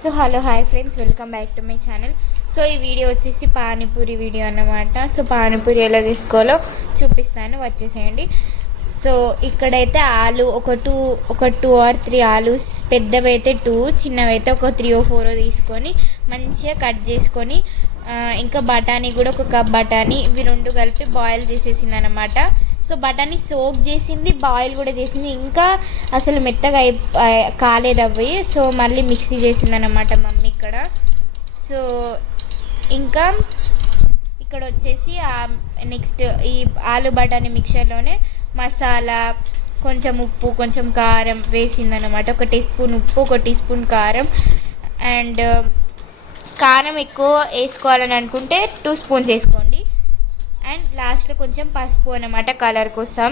So hello hi friends welcome back to my channel. So ఈ video వచ్చేసి panipuri video అన్నమాట. So panipuri ఎలా తీసుకోవాలో చూపిస్తాను వచ్చేసేయండి. సో ఇక్కడైతే ఆలు ఒక టూ ఒక టూ ఆర్ త్రీ ఆలు పెద్దవి అయితే టూ చిన్నవి అయితే ఒక త్రీ ఓ ఫోర్ తీసుకొని మంచిగా కట్ చేసుకొని ఇంకా బఠానీ కూడా ఒక కప్ బఠానీ ఇవి రెండు కలిపి బాయిల్ చేసేసింది అనమాట సో బఠానీ సోక్ చేసింది బాయిల్ కూడా చేసింది. ఇంకా అసలు మెత్తగా అయి కాలేదు అవి. సో మళ్ళీ మిక్సీ చేసింది అనమాట మమ్మీ ఇక్కడ. సో ఇంకా ఇక్కడ వచ్చేసి నెక్స్ట్ ఈ ఆలు బఠానీ మిక్చర్లోనే మసాలా కొంచెం ఉప్పు కొంచెం కారం వేసిందనమాట ఒక టీ స్పూన్ ఉప్పు ఒక టీ స్పూన్ కారం అండ్ కారం ఎక్కువ వేసుకోవాలని అనుకుంటే టూ స్పూన్స్ వేసుకోండి. లాస్ట్లో కొంచెం పసుపు అనమాట కలర్ కోసం.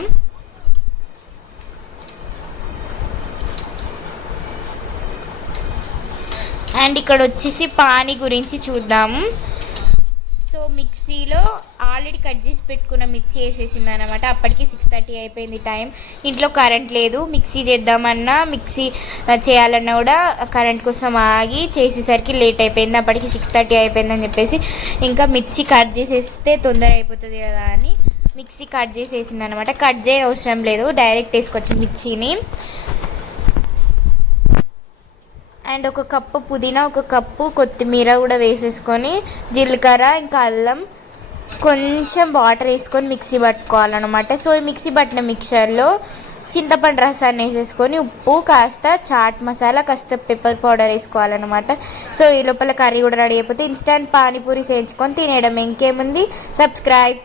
అండ్ ఇక్కడ వచ్చేసి పానీ గురించి చూద్దాము సో మిక్సీలో ఆల్రెడీ కట్ చేసి పెట్టుకున్న మిర్చి వేసేసింది అనమాట అప్పటికి సిక్స్ థర్టీ అయిపోయింది టైం. ఇంట్లో కరెంట్ లేదు. మిక్సీ చేద్దామన్నా మిక్సీ చేయాలన్నా కూడా కరెంట్ కోసం ఆగి చేసేసరికి లేట్ అయిపోయింది. అప్పటికి సిక్స్ థర్టీ అయిపోయిందని చెప్పేసి ఇంకా మిర్చి కట్ చేసేస్తే తొందర అయిపోతుంది కదా అని మిక్సీ కట్ చేసేసింది అనమాట కట్ చేయ అవసరం లేదు. డైరెక్ట్ వేసుకోవచ్చు మిర్చిని. అండ్ ఒక కప్పు పుదీనా ఒక కప్పు కొత్తిమీర కూడా వేసేసుకొని జీలకర్ర ఇంకా అల్లం కొంచెం వాటర్ వేసుకొని మిక్సీ పట్టుకోవాలన్నమాట. సో ఈ మిక్సీ పట్టిన మిక్చర్లో చింతపండు రసాన్ని వేసేసుకొని ఉప్పు కాస్త చాట్ మసాలా కాస్త పెప్పర్ పౌడర్ వేసుకోవాలన్నమాట. సో ఈ లోపల కర్రీ కూడా రెడీ అయిపోతే ఇన్స్టంట్ పానీపూరి చేయించుకొని తినేయడం ఇంకేముంది? సబ్స్క్రైబ్